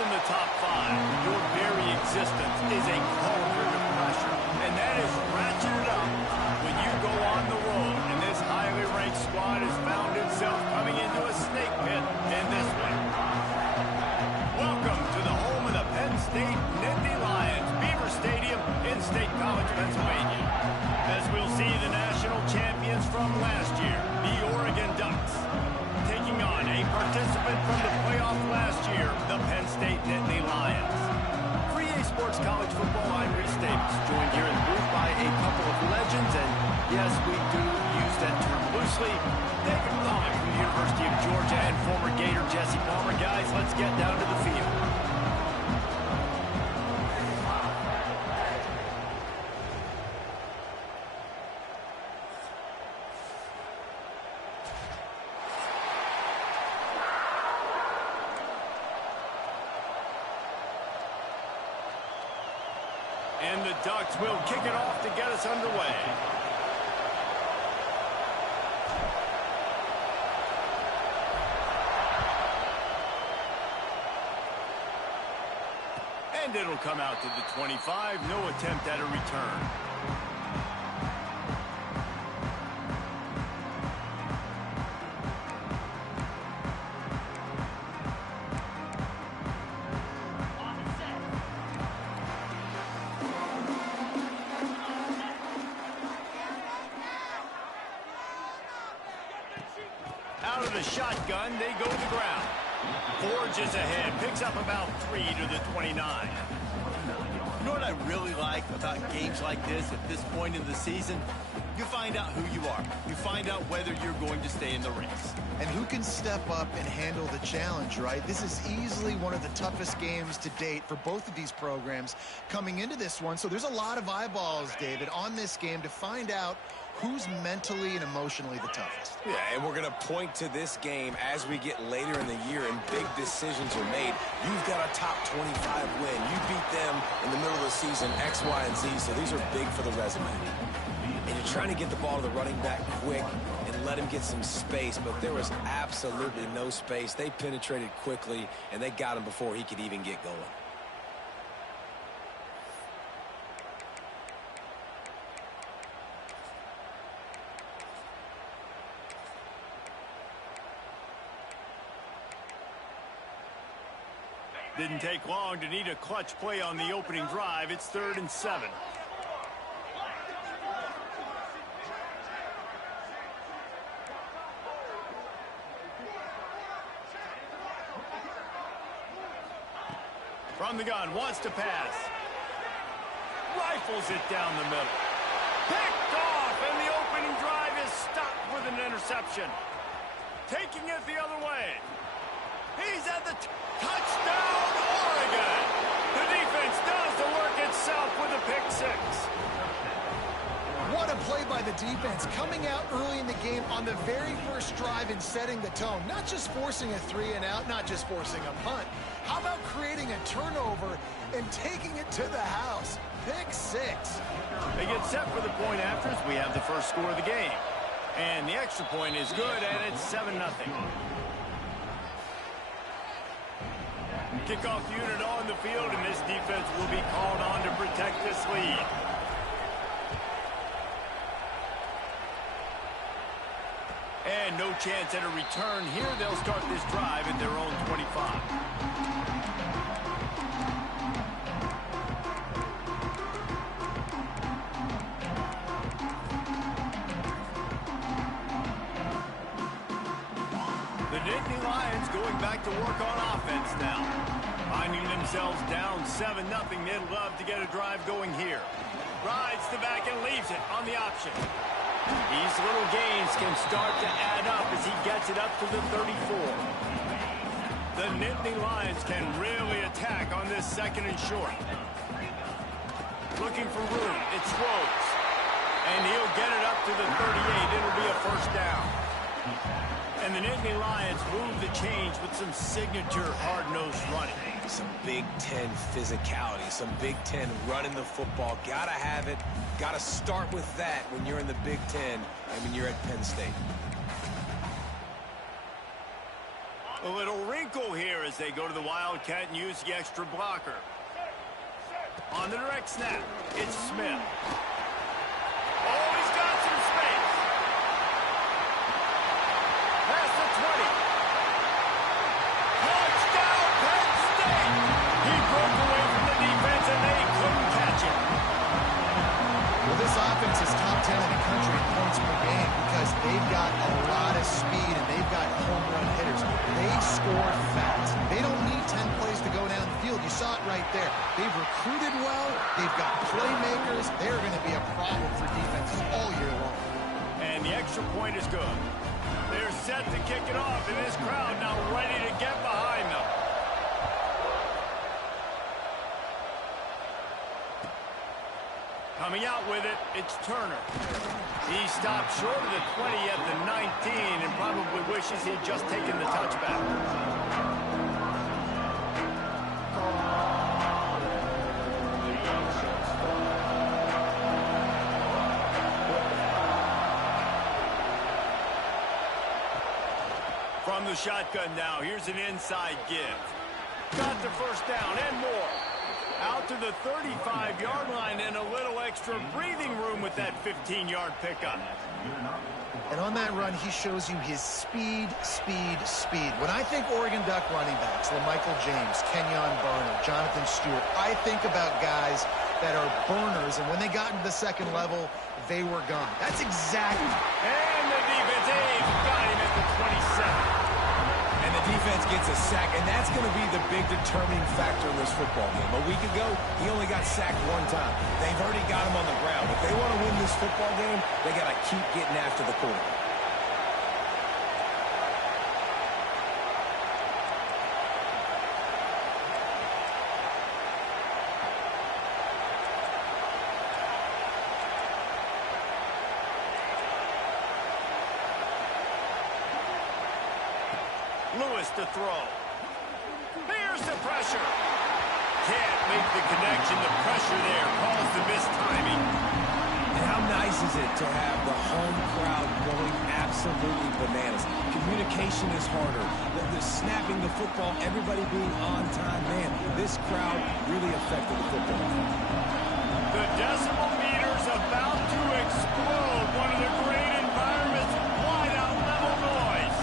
in the top 5, your very existence is a cauldron of pressure. And that is ratcheted up when you go on the road. And this highly ranked squad has found itself coming into a snake pit in this one. Welcome to the home of the Penn State Nittany Lions, Beaver Stadium in State College, Pennsylvania. As we'll see the national champions from last year, the Oregon Ducks, taking on a participant from the playoff last year, the Penn State Nittany Lions. For EA Sports College Football, I'm Reese Davis, joined here in the booth by a couple of legends, and yes, we do use that term loosely. David Pollack from the University of Georgia and former Gator Jesse Palmer. Guys, let's get down to the field. And the Ducks will kick it off to get us underway. And it'll come out to the 25. No attempt at a return. Out of the shotgun, they go to the ground. Forges ahead, picks up about 3 to the 29. You know what I really like about games like this at this point in the season? You find out who you are. You find out whether you're going to stay in the race. And who can step up and handle the challenge, right? This is easily one of the toughest games to date for both of these programs coming into this one. So there's a lot of eyeballs, David, on this game to find out who's mentally and emotionally the toughest. Yeah, and we're going to point to this game as we get later in the year and big decisions are made. You've got a top 25 win. You beat them in the middle of the season, X, Y, and Z, so these are big for the resume. And you're trying to get the ball to the running back quick and let him get some space, but there was absolutely no space. They penetrated quickly, and they got him before he could even get going. Didn't take long to need a clutch play on the opening drive. It's 3rd and 7. From the gun, wants to pass. Rifles it down the middle. Picked off, and the opening drive is stopped with an interception. Taking it the other way. He's at the touchdown, Oregon. The defense does the work itself with a pick 6. What a play by the defense, coming out early in the game on the very first drive and setting the tone. Not just forcing a 3-and-out, not just forcing a punt. How about creating a turnover and taking it to the house? Pick 6. They get set for the point afters. We have the first score of the game. And the extra point is good, and it's 7-0. Kickoff unit on the field, and this defense will be called on to protect this lead. And no chance at a return here. They'll start this drive at their own 25. The Nittany Lions going back to work on offense now. Finding themselves down 7-0, they'd love to get a drive going here. Rides the back and leaves it on the option. These little gains can start to add up as he gets it up to the 34. The Nittany Lions can really attack on this 2nd and short. Looking for room, it's Rhodes. And he'll get it up to the 38. It'll be a first down. And the Nittany Lions move the change with some signature hard-nosed running. Some Big Ten physicality, some Big Ten running the football. Gotta have it. Gotta start with that when you're in the Big Ten and when you're at Penn State. A little wrinkle here as they go to the Wildcat and use the extra blocker. On the direct snap, it's Smith. Oh, he's got some space. Past the 20. Touchdown, Penn State. He broke away from the defense and they couldn't catch him. Well, this offense is top 10 in the country in points per game because they've got a lot of speed and they've got home run hitters. They score fast. They don't need 10 plays to go down the field. You saw it right there. They've recruited well. They've got playmakers. They're going to be a problem for defenses all year long. And the extra point is good. They're set to kick it off, and this crowd now ready to get behind them. Coming out with it, it's Turner. He stopped short of the 20 at the 19 and probably wishes he'd just taken the touchback. From the shotgun now, here's an inside give. Got the first down and more. Out to the 35-yard line and a little extra breathing room with that 15-yard pickup. And on that run, he shows you his speed, speed, speed. When I think Oregon Duck running backs, LaMichael James, Kenyon Barner, Jonathan Stewart, I think about guys that are burners, and when they got into the second level, they were gone. That's exactly. And the defense, got him at the 27. And the defense gets a sack, and that's going to be the big determining factor in this football game. A week ago, he only got sacked one time. They've already got him on the ground. If they want to win this football game, they got to keep getting after the quarterback. Lewis to throw. Here's the pressure. Can't make the connection. The pressure there caused the missed timing. And how nice is it to have the home crowd going absolutely bananas? Communication is harder. The snapping the football, everybody being on time. Man, this crowd really affected the football game. The decimal meter's about to explode. One of the great environments. Wide out level noise.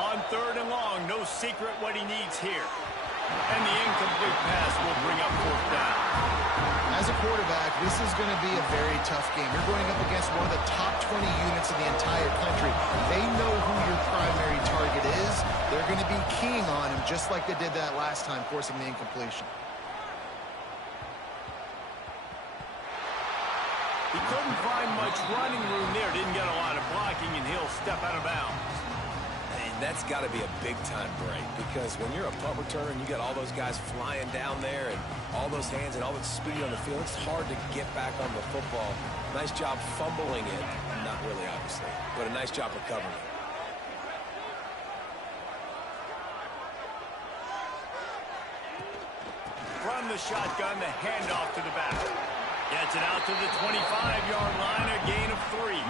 On third and long, no secret what he needs here. And the incomplete pass will bring up fourth down. As a quarterback, this is going to be a very tough game. You're going up against one of the top 20 units in the entire country. They know who your primary target is. They're going to be keying on him just like they did that last time, forcing the incompletion. He couldn't find much running room there. Didn't get a lot of blocking, and he'll step out of bounds. That's got to be a big-time break because when you're a punt returner and you got all those guys flying down there and all those hands and all that speed on the field, it's hard to get back on the football. Nice job fumbling it. Not really, obviously, but a nice job recovering it. From the shotgun, the handoff to the back. Gets it out to the 25-yard line, a gain of 3.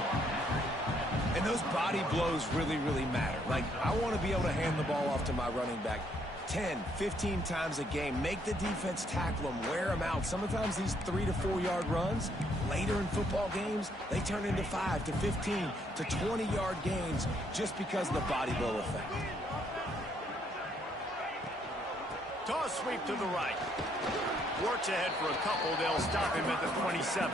And those body blows really, really matter. Like, I want to be able to hand the ball off to my running back 10, 15 times a game. Make the defense tackle them, wear them out. Sometimes these 3 to 4 yard runs, later in football games, they turn into 5 to 15 to 20-yard gains just because of the body blow effect. Toss sweep to the right. Works ahead for a couple. They'll stop him at the 27.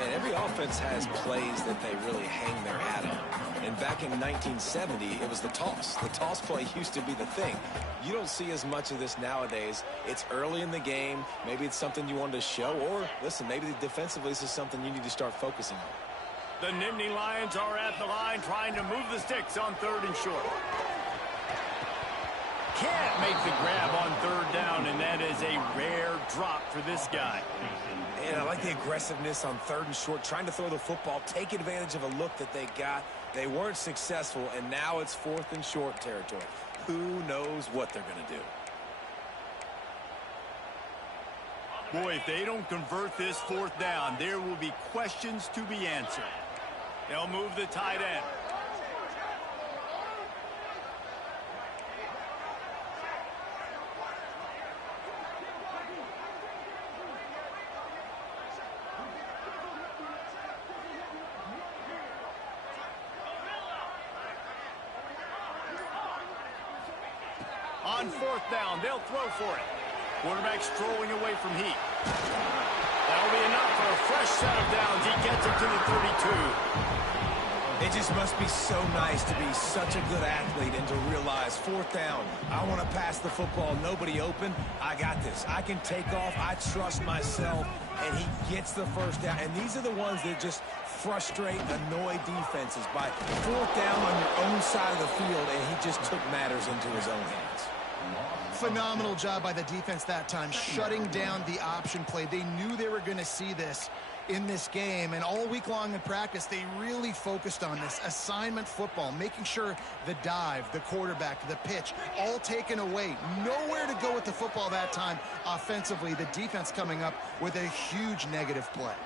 And every offense has plays that they really hang their hat on. And back in 1970, it was the toss. The toss play used to be the thing. You don't see as much of this nowadays. It's early in the game. Maybe it's something you wanted to show. Or, listen, maybe defensively this is something you need to start focusing on. The Nittany Lions are at the line trying to move the sticks on third and short. Can't make the grab on third down, and that is a rare drop for this guy. And I like the aggressiveness on third and short, trying to throw the football, take advantage of a look that they got. They weren't successful, and now it's fourth and short territory. Who knows what they're going to do? Boy, if they don't convert this fourth down, there will be questions to be answered. They'll move the tight end. On fourth down, they'll throw for it. Quarterback strolling away from heat. That'll be enough for a fresh set of downs. He gets it to the 32. It just must be so nice to be such a good athlete and to realize fourth down, I want to pass the football, nobody open, I got this. I can take off, I trust myself, and he gets the first down. And these are the ones that just frustrate, annoy defenses by fourth down on your own side of the field, and he just took matters into his own hands. Phenomenal job by the defense that time, shutting down the option play. They knew they were going to see this in this game, and all week long in practice, they really focused on this assignment football, making sure the dive, the quarterback, the pitch, all taken away. Nowhere to go with the football that time offensively. The defense coming up with a huge negative play.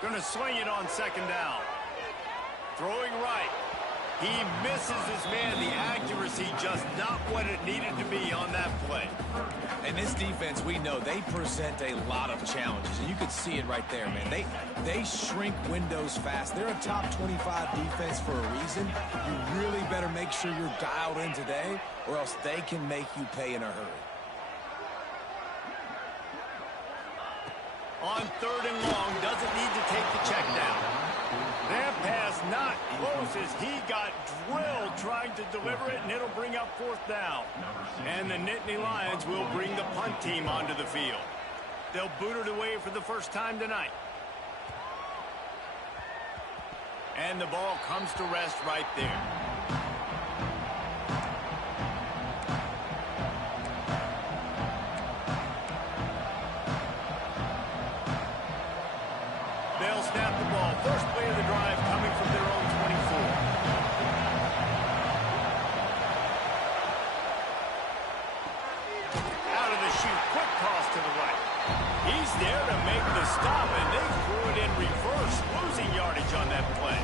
Going to swing it on second down. Throwing right. He misses his man. The accuracy just not what it needed to be on that play. And this defense, we know, they present a lot of challenges. And you can see it right there, man. They shrink windows fast. They're a top 25 defense for a reason. You really better make sure you're dialed in today, or else they can make you pay in a hurry. On third and long, doesn't need to take the check down. That pass not close as he got drilled trying to deliver it, and it'll bring up fourth down. And the Nittany Lions will bring the punt team onto the field. They'll boot it away for the first time tonight. And the ball comes to rest right there. They'll snap the ball. First play of the drive coming from their own 24. Out of the chute. Quick toss to the right. He's there to make the stop, and they threw it in reverse, losing yardage on that play.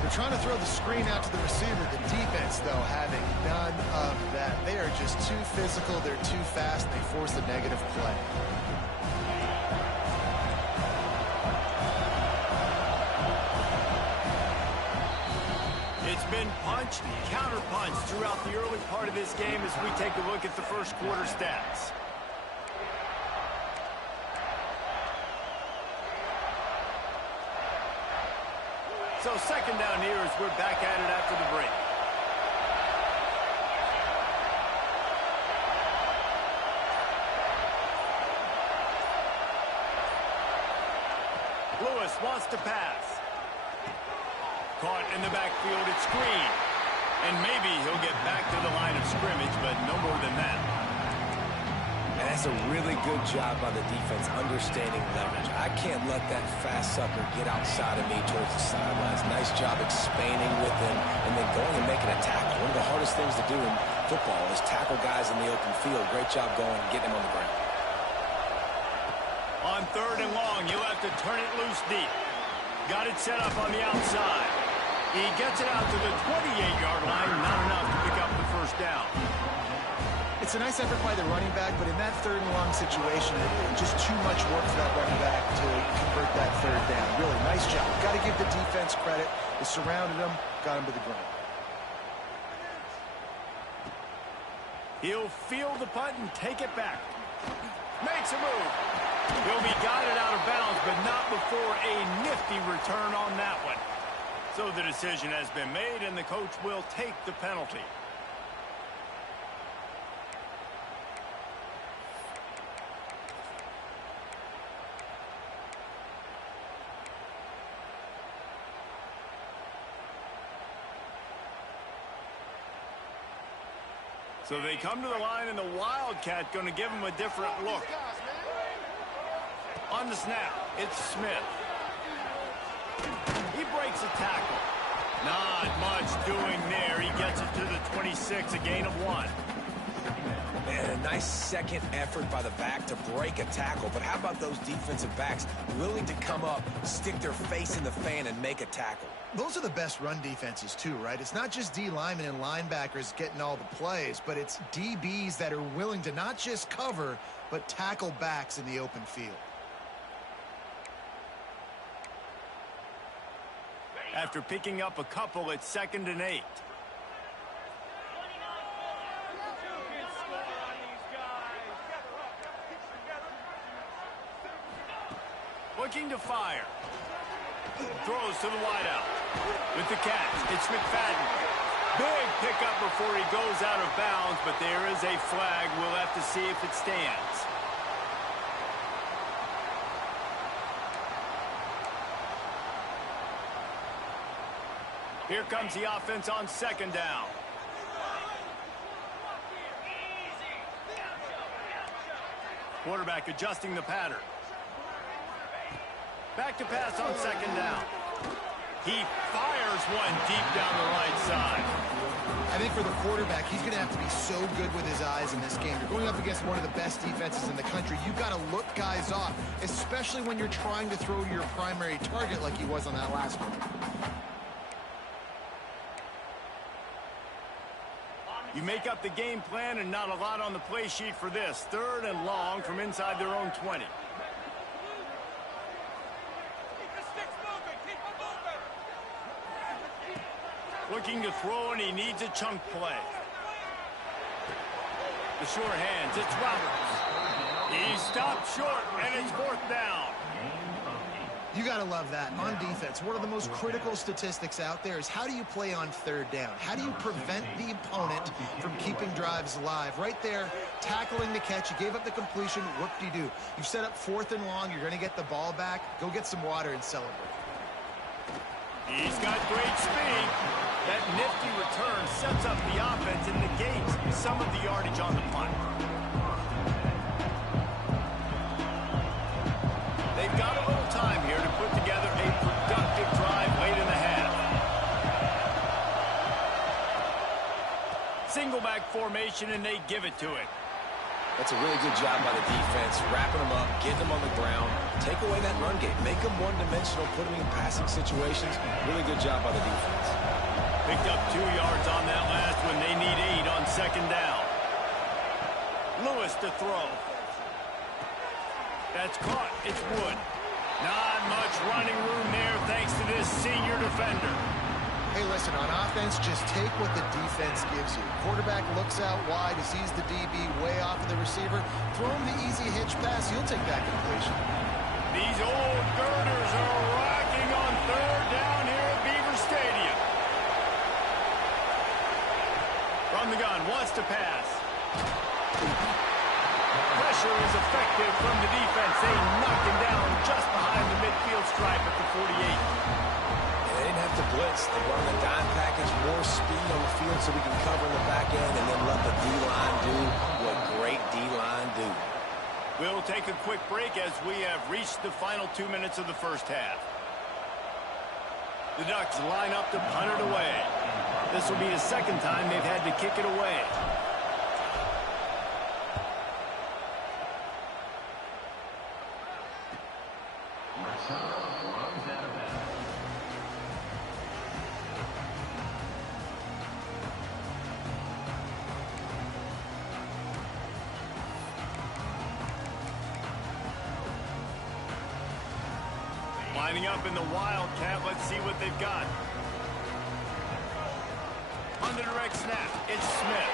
They're trying to throw the screen out to the receiver. The defense, though, having none of that. They are just too physical. They're too fast. And they force a negative play. It's been punched, counter-punched throughout the early part of this game as we take a look at the first quarter stats. So second down here as we're back at it after the break. Lewis wants to pass. Caught in the backfield, it's Green. And maybe he'll get back to the line of scrimmage, but no more than that. And that's a really good job by the defense understanding leverage. I can't let that fast sucker get outside of me towards the sidelines. Nice job expanding with him and then going and making a tackle. One of the hardest things to do in football is tackle guys in the open field. Great job going and getting him on the ground. On third and long, you'll have to turn it loose deep. Got it set up on the outside. He gets it out to the 28-yard line, not enough to pick up the first down. It's a nice effort by the running back, but in that third and long situation, just too much work for that running back to convert that third down. Really nice job. Got to give the defense credit. They surrounded him, got him to the ground. He'll field the punt and take it back. Makes a move. He'll be guided out of bounds, but not before a nifty return on that one. So the decision has been made, and the coach will take the penalty. So they come to the line, and the Wildcat going to give them a different look. On the snap, it's Smith. He breaks a tackle. Not much doing there. He gets it to the 26, a gain of 1. Man, a nice second effort by the back to break a tackle. But how about those defensive backs willing to come up, stick their face in the fan, and make a tackle? Those are the best run defenses too, right? It's not just D linemen and linebackers getting all the plays, but it's DBs that are willing to not just cover, but tackle backs in the open field. After picking up a couple, it's 2nd and 8. Looking to fire. Throws to the wideout. With the catch, it's McFadden. Big pickup before he goes out of bounds, but there is a flag. We'll have to see if it stands. Here comes the offense on 2nd down. Quarterback adjusting the pattern. Back to pass on 2nd down. He fires one deep down the right side. I think for the quarterback, he's going to have to be so good with his eyes in this game. You're going up against one of the best defenses in the country. You've got to look guys off, especially when you're trying to throw to your primary target like he was on that last one. You make up the game plan and not a lot on the play sheet for this. 3rd and long from inside their own 20. Looking to throw, and he needs a chunk play. The sure hands, it's Roberts. He stopped short, and it's 4th down. You got to love that. On defense, one of the most critical statistics out there is how do you play on 3rd down? How do you prevent the opponent from keeping drives alive? Right there, tackling the catch. You gave up the completion. Whoop-de-doo. You set up 4th and long. You're going to get the ball back. Go get some water and celebrate. He's got great speed. That nifty return sets up the offense and negates some of the yardage on the punt. They've got a little time here to put together a productive drive late in the half. Single back formation, and they give it to it. That's a really good job by the defense, wrapping them up, getting them on the ground, take away that run game, make them one-dimensional, put them in passing situations. Really good job by the defense. Picked up 2 yards on that last one. They need 8 on 2nd down. Lewis to throw. That's caught. It's Wood. Not much running room there thanks to this senior defender. Hey, listen, on offense, just take what the defense gives you. Quarterback looks out wide, he sees the DB way off of the receiver. Throw him the easy hitch pass, he'll take that completion. These old girders are rocking on 3rd down here at Beaver Stadium. From the gun, wants to pass. Pressure is effective from the defense. They knock him down just behind the midfield stripe at the 48. They didn't have to blitz. They run the dime package, more speed on the field so we can cover in the back end and then let the D-line do what great D-line do. We'll take a quick break as we have reached the final 2 minutes of the first half. The Ducks line up to punt it away. This will be the 2nd time they've had to kick it away. Lining up in the Wildcat. Let's see what they've got. On the direct snap, it's Smith.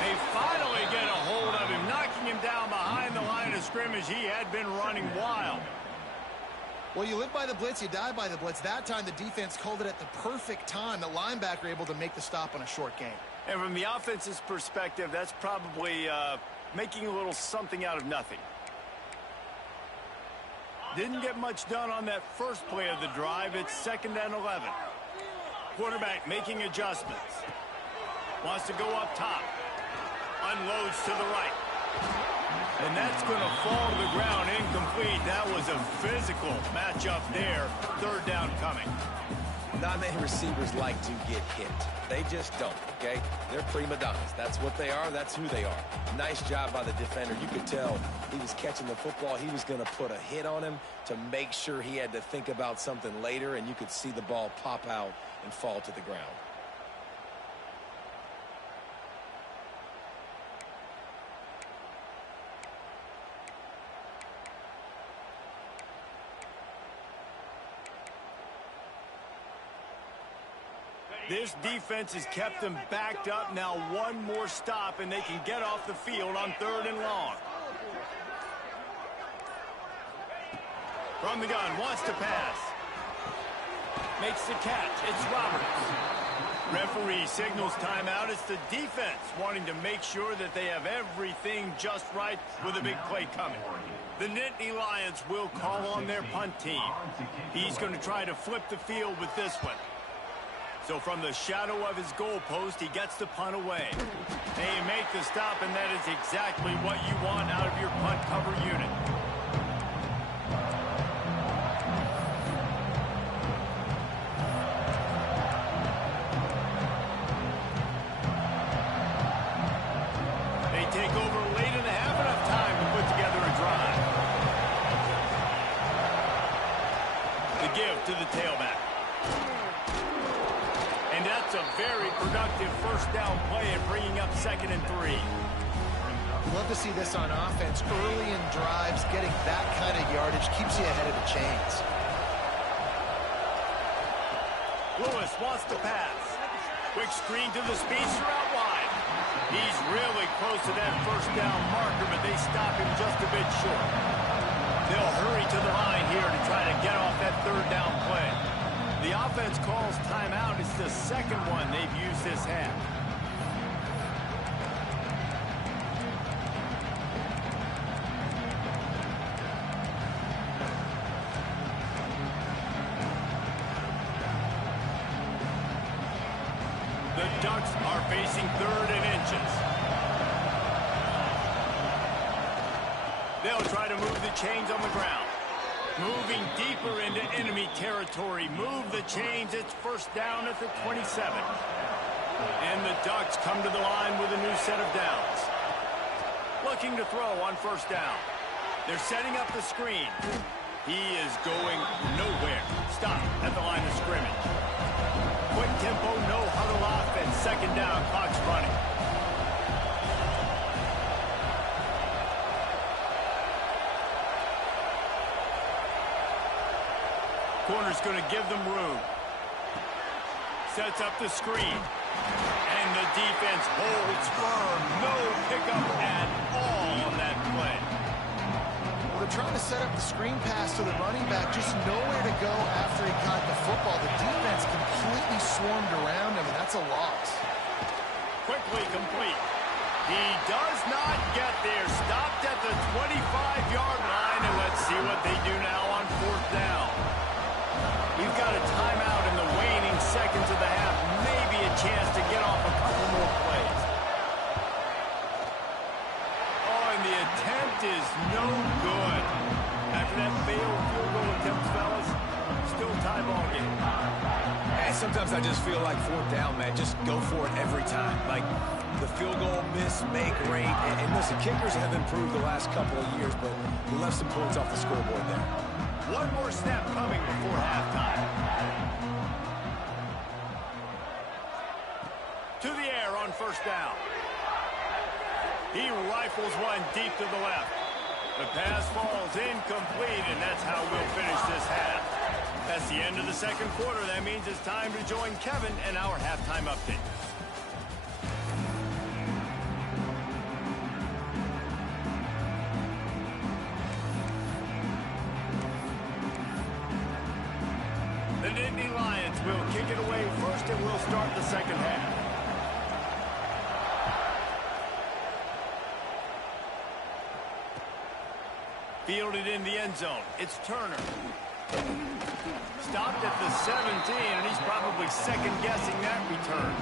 They finally get a hold of him, knocking him down behind the line of scrimmage. He had been running wild. Well, you live by the blitz, you die by the blitz. That time, the defense called it at the perfect time. The linebacker able to make the stop on a short gain. And from the offense's perspective, that's probably making a little something out of nothing. Didn't get much done on that first play of the drive. It's 2nd and 11. Quarterback making adjustments. Wants to go up top. Unloads to the right. And that's going to fall to the ground incomplete. That was a physical matchup there. Third down coming. Not many receivers like to get hit. They just don't, okay? They're prima donnas. That's what they are. That's who they are. Nice job by the defender. You could tell he was catching the football. He was going to put a hit on him to make sure he had to think about something later, and you could see the ball pop out and fall to the ground. This defense has kept them backed up. Now one more stop, and they can get off the field on 3rd and long. From the gun, wants to pass. Makes the catch. It's Roberts. Referee signals timeout. It's the defense wanting to make sure that they have everything just right with a big play coming. The Nittany Lions will call on their punt team. He's going to try to flip the field with this one. So from the shadow of his goalpost, he gets the punt away. They make the stop, and that is exactly what you want out of your punt cover unit. They take over late in the half, enough time to put together a drive. The give to the tailback. And that's a very productive first down play and bringing up 2nd and 3. Love to see this on offense. Early in drives, getting that kind of yardage keeps you ahead of the chains. Lewis wants to pass. Quick screen to the speedster out wide. He's really close to that first down marker, but they stop him just a bit short. They'll hurry to the line here to try to get off that 3rd down play. The offense calls timeout. It's the second one they've used this half. The Ducks are facing 3rd and inches. They'll try to move the chains on the ground. Moving deeper into enemy territory. Move the chains. It's first down at the 27. And the Ducks come to the line with a new set of downs. Looking to throw on first down. They're setting up the screen. He is going nowhere. Stop at the line of scrimmage. Quick tempo, no huddle offense. 2nd down, clock's running. Corner's going to give them room. Sets up the screen. And the defense holds firm. No pickup at all on that play. Well, they're trying to set up the screen pass to the running back. Just nowhere to go after he caught the football. The defense completely swarmed around him, and that's a loss. Quickly complete. He does not get there. Stopped at the 25-yard line. And let's see what they do now on 4th down. We've got a timeout in the waning seconds of the half. Maybe a chance to get off a couple more plays. Oh, and the attempt is no good. After that failed field goal attempt, fellas, still tie ball game. And sometimes I just feel like 4th down, man. Just go for it every time. Like the field goal miss, make rate. And listen, kickers have improved the last couple of years, but we left some points off the scoreboard there. One more snap coming before halftime. To the air on first down. He rifles one deep to the left. The pass falls incomplete, and that's how we'll finish this half. That's the end of the 2nd quarter. That means it's time to join Kevin and our halftime update. The Nittany Lions will kick it away first, and we'll start the 2nd half. Fielded in the end zone. It's Turner. Stopped at the 17, and he's probably second-guessing that return.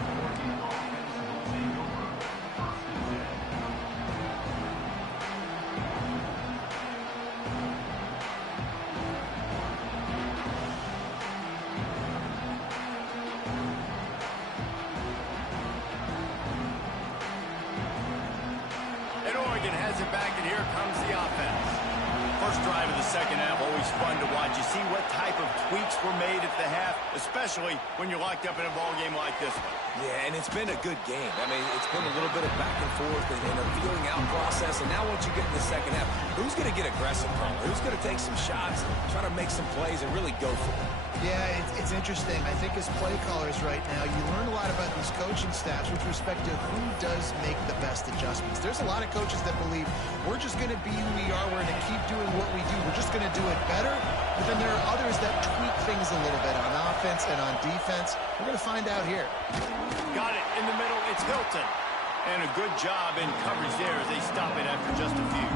Oregon has it back, and here comes the offense. First drive of the second half, always fun to watch. You see what type of tweaks were made at the half, especially when you're locked up in a ball game like this one. Yeah, and it's been a good game. I mean, it's been a little bit of back and forth and a feeling out process. And now once you get in the second half, who's going to get aggressive, Paul? Who's going to take some shots, try to make some plays, and really go for it? Yeah, it's interesting. I think as play callers right now, you learn a lot about these coaching staffs with respect to who does make the best adjustments. There's a lot of coaches that believe we're just going to be who we are. We're going to keep doing what we do. We're just going to do it better. But then there are others that tweak things a little bit on offense and on defense. We're going to find out here. Got it in the middle. It's Hilton. And a good job in coverage there as they stop it after just a few.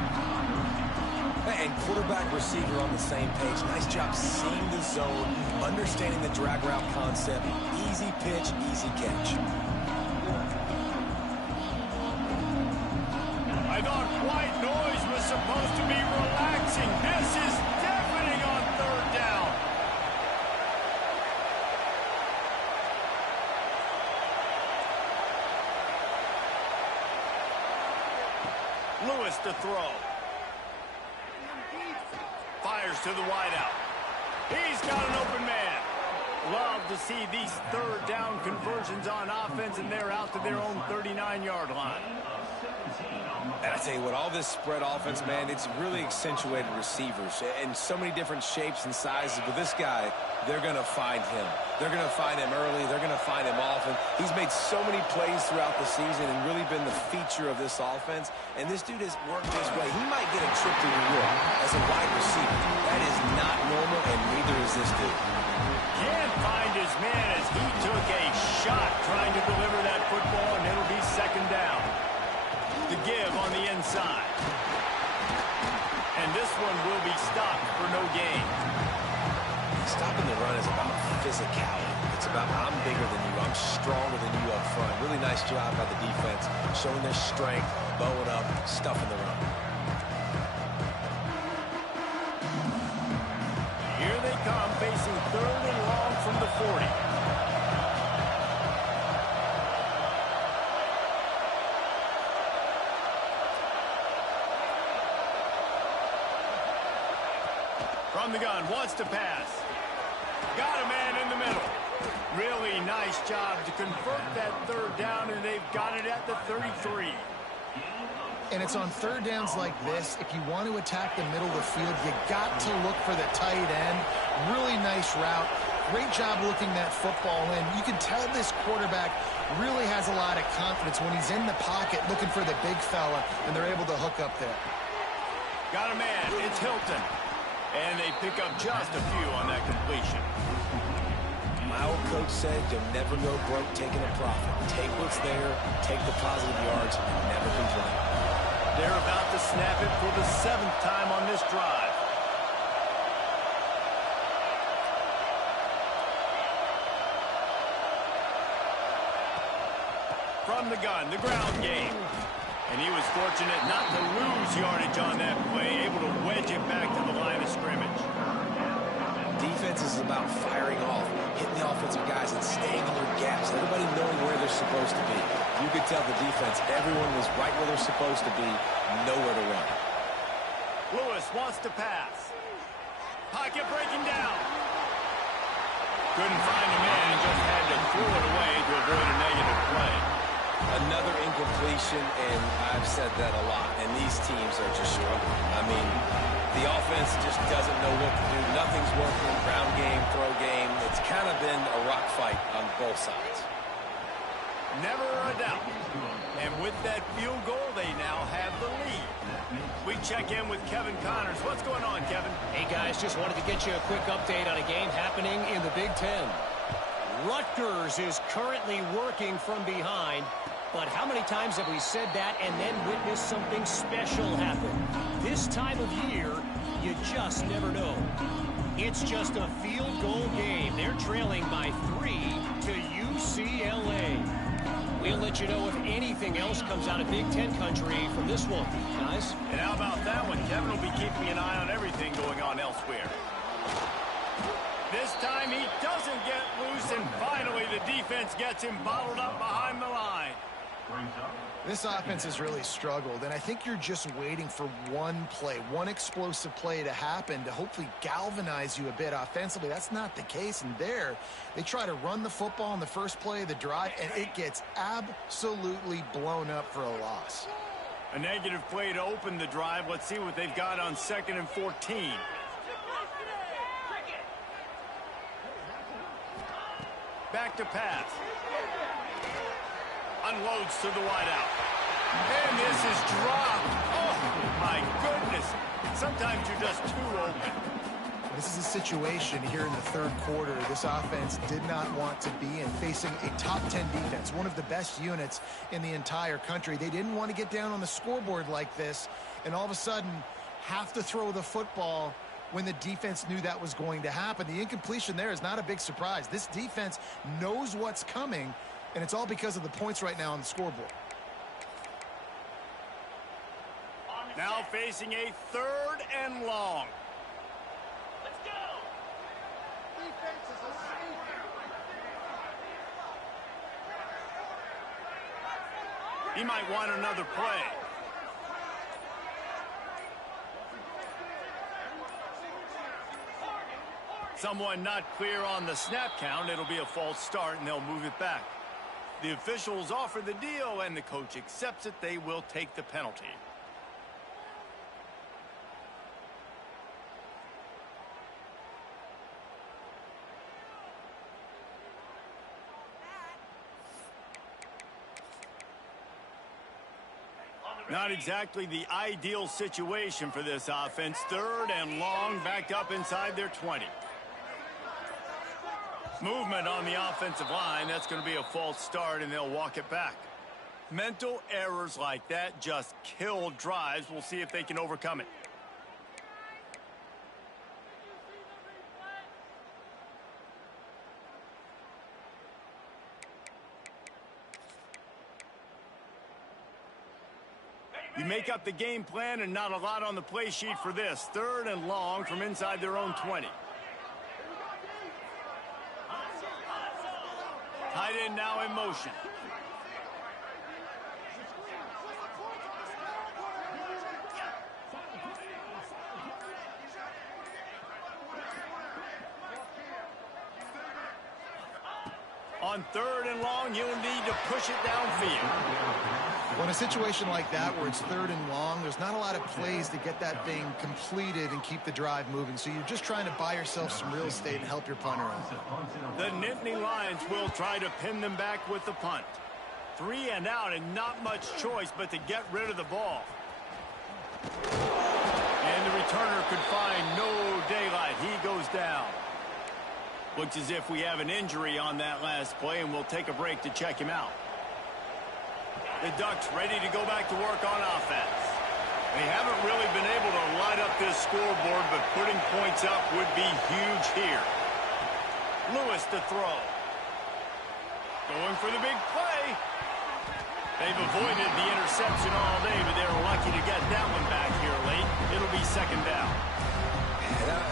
And quarterback receiver on the same page. Nice job seeing the zone, understanding the drag route concept. Easy pitch, easy catch. I thought white noise was supposed to be relaxing. This is deafening on third down. Lewis to throw. Fires to the wideout. He's got an open man. Love to see these third down conversions on offense, and they're out to their own 39-yard line. And I tell you what, all this spread offense, man, it's really accentuated receivers in so many different shapes and sizes. But this guy, they're going to find him. They're going to find him early. They're going to find him often. He's made so many plays throughout the season and really been the feature of this offense. And this dude has worked his way. He might get a trip to New York as a wide receiver. That is not normal, and neither is this dude. Can't find his man as he took a shot trying to deliver that football, and it'll be second down. The give on the inside. And this one will be stopped for no gain. Stopping the run is about physicality. It's about I'm bigger than you, I'm stronger than you up front. Really nice job by the defense, showing their strength, bowing up, stuffing the run. Here they come, facing third and long from the 40. From the gun, wants to pass. Got a man in the middle. Really nice job to convert that third down, and they've got it at the 33. And it's on third downs like this, if you want to attack the middle of the field, you got to look for the tight end. Really nice route. Great job looking that football in. You can tell this quarterback really has a lot of confidence when he's in the pocket looking for the big fella, and they're able to hook up there. Got a man. It's Hilton. And they pick up just a few on that completion. My old coach said you'll never go broke taking a profit. Take what's there, take the positive yards, and never complain. They're about to snap it for the 7th time on this drive. From the gun, the ground game. And he was fortunate not to lose yardage on that play, able to wedge it back to the line of scrimmage. Defense is about firing off, hitting the offensive guys and staying in their gaps, everybody knowing where they're supposed to be. You could tell the defense, everyone was right where they're supposed to be, nowhere to run. Lewis wants to pass. Pocket breaking down. Couldn't find a man and just had to throw it away to avoid a negative play. Another incompletion, and I've said that a lot, and these teams are just struggling. I mean, the offense just doesn't know what to do. Nothing's working, ground game, throw game. It's kind of been a rock fight on both sides. Never a doubt. And with that field goal, they now have the lead. We check in with Kevin Connors. What's going on, Kevin? Hey, guys, just wanted to get you a quick update on a game happening in the Big Ten. Rutgers is currently working from behind, but how many times have we said that and then witnessed something special happen? This time of year, you just never know. It's just a field goal game. They're trailing by 3 to UCLA. We'll let you know if anything else comes out of Big Ten country from this one, guys. And how about that one? Kevin will be keeping an eye on everything going on elsewhere. This time he doesn't get loose, and finally the defense gets him bottled up behind the line. This offense has really struggled, and I think you're just waiting for one play, one explosive play to happen to hopefully galvanize you a bit offensively. That's not the case, and there they try to run the football in the first play of the drive, and it gets absolutely blown up for a loss. A negative play to open the drive. Let's see what they've got on 2nd and 14. Back to pass. Unloads to the wideout. And this is dropped. Oh, my goodness. Sometimes you're just too open. This is a situation here in the third quarter this offense did not want to be in, facing a top 10 defense, one of the best units in the entire country. They didn't want to get down on the scoreboard like this and all of a sudden have to throw the football when the defense knew that was going to happen. The incompletion there is not a big surprise. This defense knows what's coming, and it's all because of the points right now on the scoreboard. Now facing a 3rd and long. Let's go. Defense is asleep. He might want another play. Someone not clear on the snap count. It'll be a false start, and they'll move it back. The officials offer the deal, and the coach accepts it. They will take the penalty. Not exactly the ideal situation for this offense. 3rd and long, backed up inside their 20. Movement on the offensive line. That's going to be a false start, and they'll walk it back. Mental errors like that just kill drives. We'll see if they can overcome it. You make up the game plan and not a lot on the play sheet for this. 3rd and long from inside their own 20. Tight end now in motion. On 3rd and long, you'll need to push it downfield. Well, in a situation like that where it's 3rd and long, there's not a lot of plays to get that thing completed and keep the drive moving. So you're just trying to buy yourself some real estate and help your punter out. The Nittany Lions will try to pin them back with the punt. 3 and out and not much choice but to get rid of the ball. And the returner could find no daylight. He goes down. Looks as if we have an injury on that last play, and we'll take a break to check him out. The Ducks ready to go back to work on offense. They haven't really been able to light up this scoreboard, but putting points up would be huge here. Lewis to throw. Going for the big play. They've avoided the interception all day, but they were lucky to get that one back here late. It'll be 2nd down.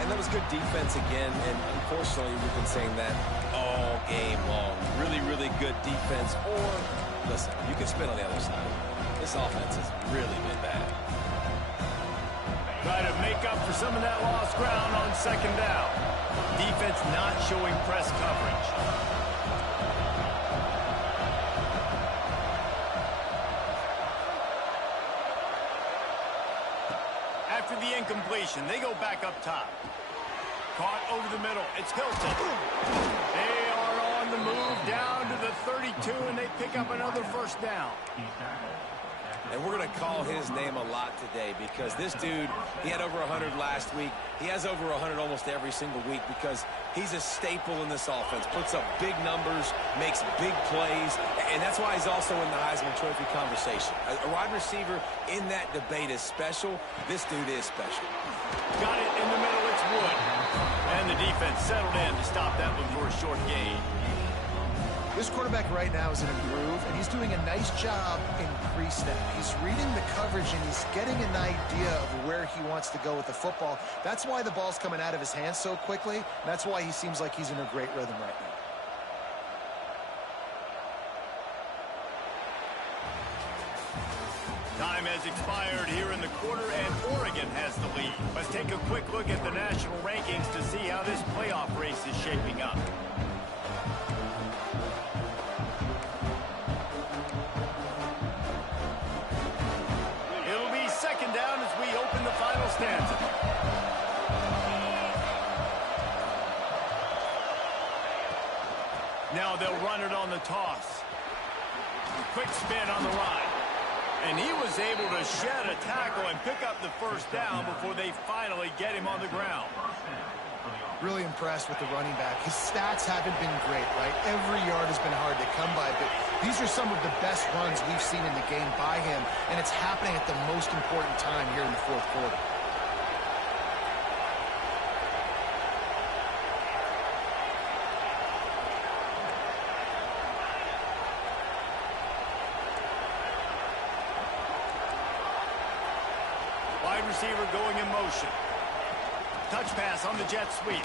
And that was good defense again, and unfortunately we've been saying that all game long. Really, really good defense. Or, listen, you can spin on the other side. This offense has really been bad. Try to make up for some of that lost ground on 2nd down. Defense not showing press coverage. After the incompletion, they go back up top. Caught over the middle. It's Hilton. They are on the move down to the 32, and they pick up another 1st down. And we're going to call his name a lot today because this dude, he had over 100 last week. He has over 100 almost every single week because he's a staple in this offense. Puts up big numbers, makes big plays, and that's why he's also in the Heisman Trophy conversation. A wide receiver in that debate is special. This dude is special. Got it in the middle. It's Wood. And the defense settled in to stop that one for a short gain. This quarterback right now is in a groove, and he's doing a nice job in pre-snap. He's reading the coverage, and he's getting an idea of where he wants to go with the football. That's why the ball's coming out of his hands so quickly. That's why he seems like he's in a great rhythm right now. Time has expired here in the quarter, and Oregon has the lead. Let's take a quick look at the national rankings to see how this playoff race is shaping up. It'll be second down as we open the final stanza. Now they'll run it on the toss. Quick spin on the ride. And he was able to shed a tackle and pick up the first down before they finally get him on the ground. Really impressed with the running back. His stats haven't been great, right? Every yard has been hard to come by, but these are some of the best runs we've seen in the game by him, and it's happening at the most important time here in the fourth quarter. Wide receiver going in motion. Touch pass on the jet sweep.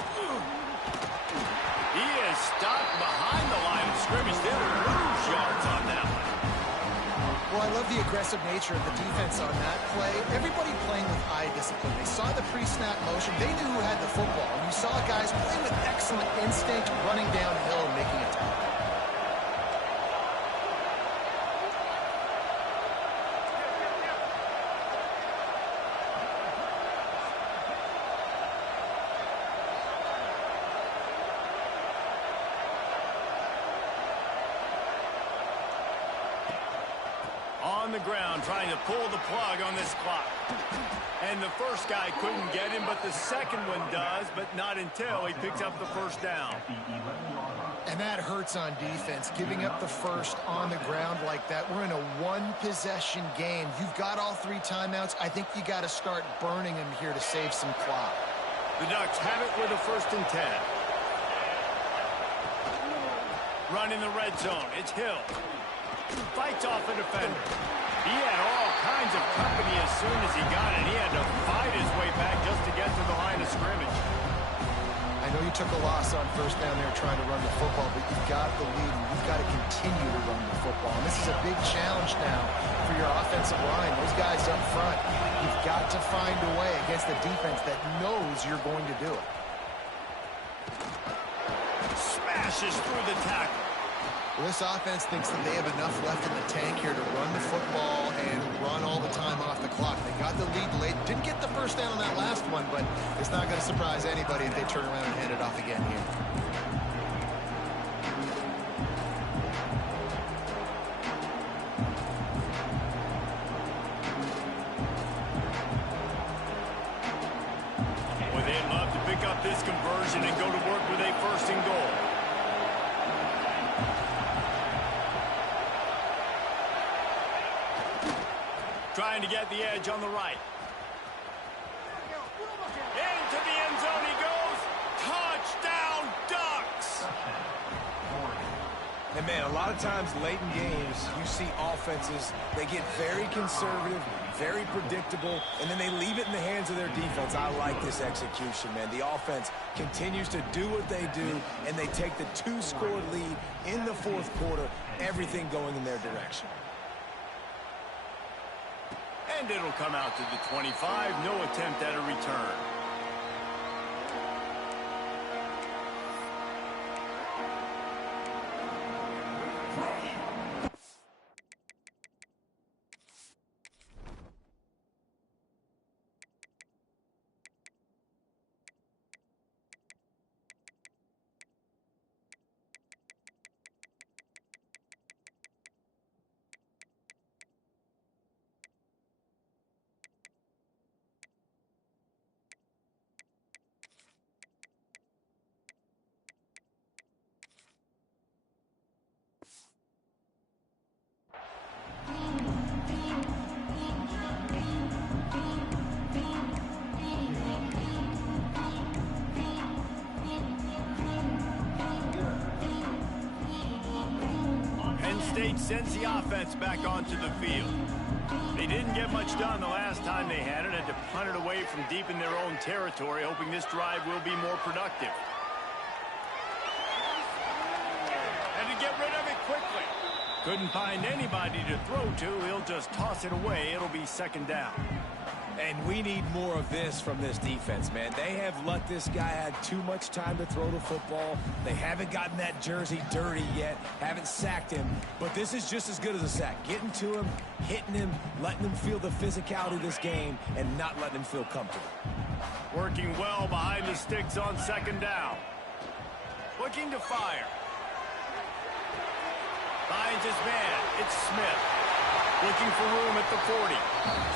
He is stopped behind the line of scrimmage. They'll lose yards on that one. Well, I love the aggressive nature of the defense on that play. Everybody playing with eye discipline. They saw the pre-snap motion. They knew who had the football. And you saw guys playing with excellent instinct, running downhill and making a tackle. On the ground, trying to pull the plug on this clock. And the first guy couldn't get him, but the second one does, but not until he picks up the first down. And that hurts on defense, giving up the first on the ground like that. We're in a one-possession game. You've got all three timeouts. I think you got to start burning them here to save some clock. The Ducks have it with a 1st and 10. Run in the red zone. It's Hill. Fights off a defender. He had all kinds of company as soon as he got it. He had to fight his way back just to get to the line of scrimmage. I know you took a loss on first down there trying to run the football, but you've got the lead, and you've got to continue to run the football. And this is a big challenge now for your offensive line. Those guys up front, you've got to find a way against the defense that knows you're going to do it. Smashes through the tackle. Well, this offense thinks that they have enough left in the tank here to run the football and run all the time off the clock. They got the lead late. Didn't get the first down on that last one, but it's not going to surprise anybody if they turn around and hand it off again here. Well, they'd love to pick up this conversion and go to work with a 1st and goal. Trying to get the edge on the right. Into the end zone he goes. Touchdown, Ducks! And, man, a lot of times late in games, you see offenses, they get very conservative, very predictable, and then they leave it in the hands of their defense. I like this execution, man. The offense continues to do what they do, and they take the 2-score lead in the fourth quarter, everything going in their direction. And it'll come out to the 25. No attempt at a return. State sends the offense back onto the field. They didn't get much done the last time they had it. Had to punt it away from deep in their own territory, hoping this drive will be more productive. And to get rid of it quickly. Couldn't find anybody to throw to. He'll just toss it away. It'll be second down. And we need more of this from this defense, man. They have let this guy have too much time to throw the football. They haven't gotten that jersey dirty yet, haven't sacked him. But this is just as good as a sack. Getting to him, hitting him, letting him feel the physicality of this game, and not letting him feel comfortable. Working well behind the sticks on second down. Looking to fire. Finds his man. It's Smith. Looking for room at the 40.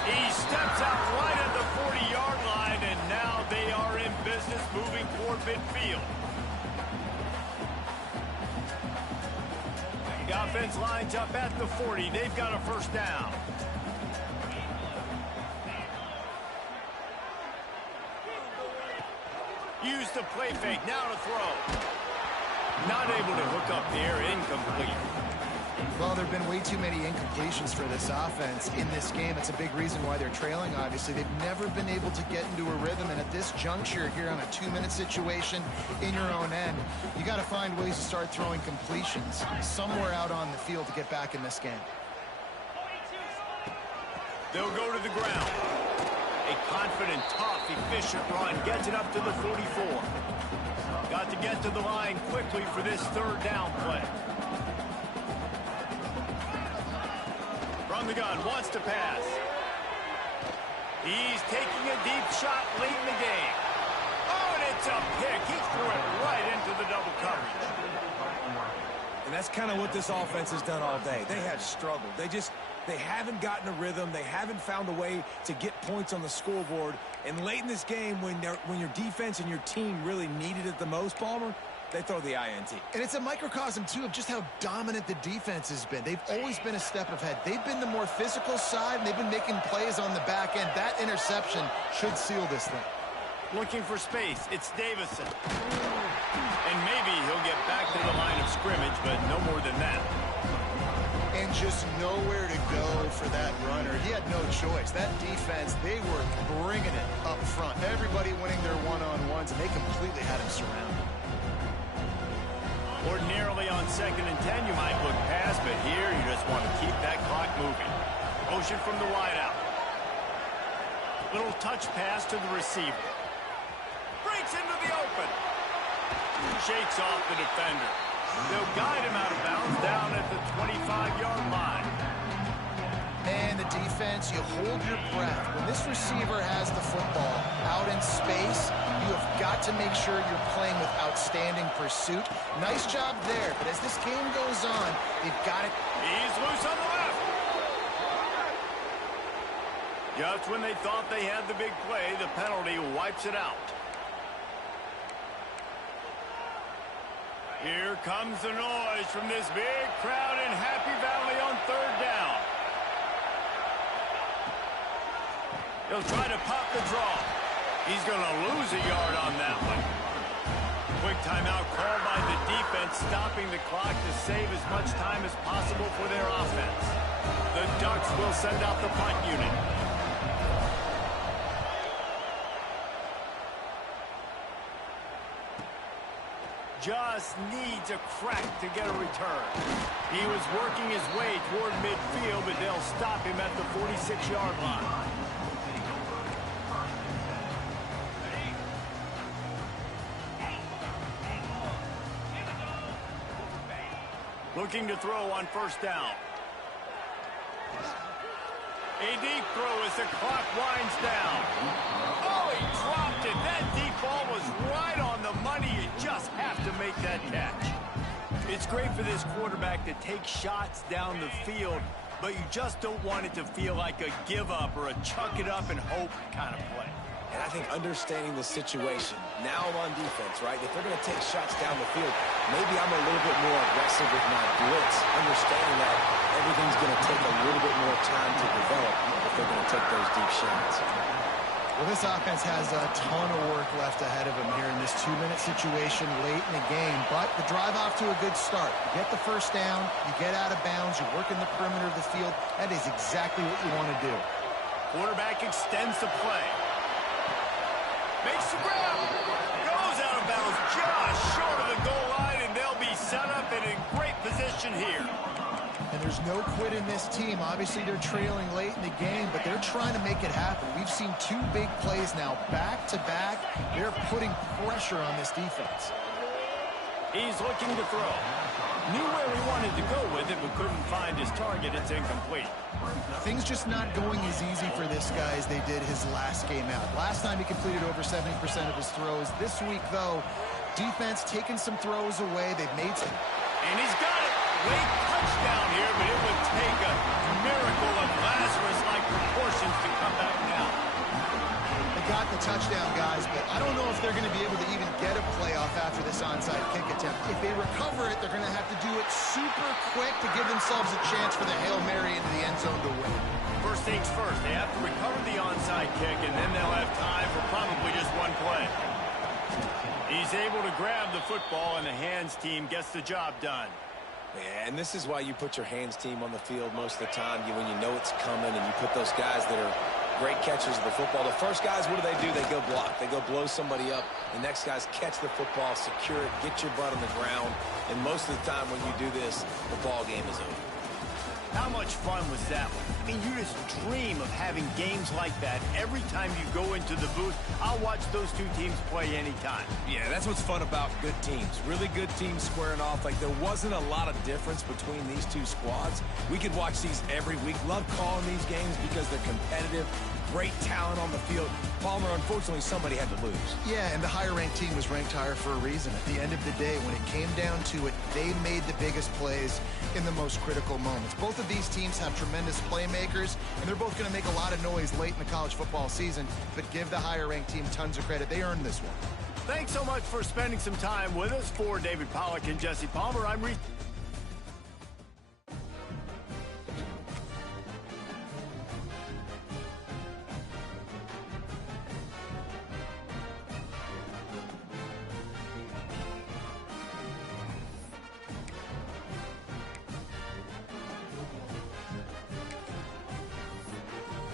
He steps out right at the 40-yard line, and now they are in business moving toward midfield. The offense lines up at the 40. They've got a first down. Use the play fake. Now to throw. Not able to hook up there. Incomplete. Well, there have been way too many incompletions for this offense in this game. It's a big reason why they're trailing, obviously. They've never been able to get into a rhythm, and at this juncture here on a 2-minute situation in your own end, you got to find ways to start throwing completions somewhere out on the field to get back in this game. They'll go to the ground. A confident, tough, efficient run gets it up to the 44. Got to get to the line quickly for this third down play. From the gun, wants to pass. He's taking a deep shot late in the game. Oh, and it's a pick. He threw it right into the double coverage. And that's kind of what this offense has done all day. They have struggled. They haven't gotten a rhythm. They haven't found a way to get points on the scoreboard. And late in this game, when your defense and your team really needed it the most, Palmer, they throw the INT. And it's a microcosm, too, of just how dominant the defense has been. They've always been a step ahead. They've been the more physical side, and they've been making plays on the back end. That interception should seal this thing. Looking for space. It's Davison. And maybe he'll get back to the line of scrimmage, but no more than that. And just nowhere to go for that runner. He had no choice. That defense, they were bringing it up front. Everybody winning their one-on-ones, and they completely had him surrounded. Ordinarily on 2nd and 10, you might look past, but here you just want to keep that clock moving. Motion from the wideout. Little touch pass to the receiver. Breaks into the open. Shakes off the defender. They'll guide him out of bounds down at the 25-yard line. And the defense, you hold your breath. When this receiver has the football out in space, you have got to make sure you're playing with outstanding pursuit. Nice job there, but as this game goes on, they've got it. He's loose on the left. Just when they thought they had the big play, the penalty wipes it out. Here comes the noise from this big crowd in Happy Valley on third down. He'll try to pop the draw. He's going to lose a yard on that one. Quick timeout called by the defense, stopping the clock to save as much time as possible for their offense. The Ducks will send out the punt unit. Just needs a crack to get a return. He was working his way toward midfield, but they'll stop him at the 46-yard line. Looking to throw on first down. A deep throw as the clock winds down. Oh, he dropped it. That deep ball was right on the money. You just have to make that catch. It's great for this quarterback to take shots down the field, but you just don't want it to feel like a give up or a chuck it up and hope kind of play. And I think understanding the situation, now I'm on defense, right? If they're going to take shots down the field, maybe I'm a little bit more aggressive with my blitz, understanding that everything's going to take a little bit more time to develop if they're going to take those deep shots. Well, this offense has a ton of work left ahead of them here in this 2-minute situation late in the game, but the drive off to a good start. You get the first down, you get out of bounds, you work in the perimeter of the field. That is exactly what you want to do. Quarterback extends the play. Makes the grab. Goes out of bounds just short of the goal line, and they'll be set up and in great position here. And There's no quit in this team. Obviously, they're trailing late in the game, but they're trying to make it happen. We've seen 2 big plays now, back-to-back. They're putting pressure on this defense. He's looking to throw. Knew where he wanted to go with it, but couldn't find his target. It's incomplete. Things just not going as easy for this guy as they did his last game out. Last time he completed over 70% of his throws. This week, though, defense taking some throws away. They've made some. And he's got it. Late touchdown here, but it would take a miracle of Lazarus-like proportions to come back now. They got the touchdown, guys, but I don't know if they're going to be able to even get a playoff after this onside kick attempt. If they recover it, they're going to have to do it super quick to give themselves a chance for the Hail Mary into the end zone to win. First things first, they have to recover the onside kick, and then they'll have time for probably just one play. He's able to grab the football, and the hands team gets the job done. Yeah, and this is why you put your hands team on the field most of the time. When you know it's coming, and you put those guys that are great catchers of the football. The first guys, what do? They go block. They go blow somebody up. The next guys catch the football, secure it, get your butt on the ground. And most of the time when you do this, the ball game is over. How much fun was that one? I mean, you just dream of having games like that every time you go into the booth. I'll watch those 2 teams play anytime. Yeah, that's what's fun about good teams. Really good teams squaring off. Like, there wasn't a lot of difference between these 2 squads. We could watch these every week. Love calling these games because they're competitive. Great talent on the field. Palmer, unfortunately, somebody had to lose. Yeah, and the higher-ranked team was ranked higher for a reason. At the end of the day, when it came down to it, they made the biggest plays in the most critical moments. Both of these teams have tremendous playmakers, and they're both going to make a lot of noise late in the college football season, but give the higher-ranked team tons of credit. They earned this one. Thanks so much for spending some time with us. For David Pollack and Jesse Palmer, I'm Reese.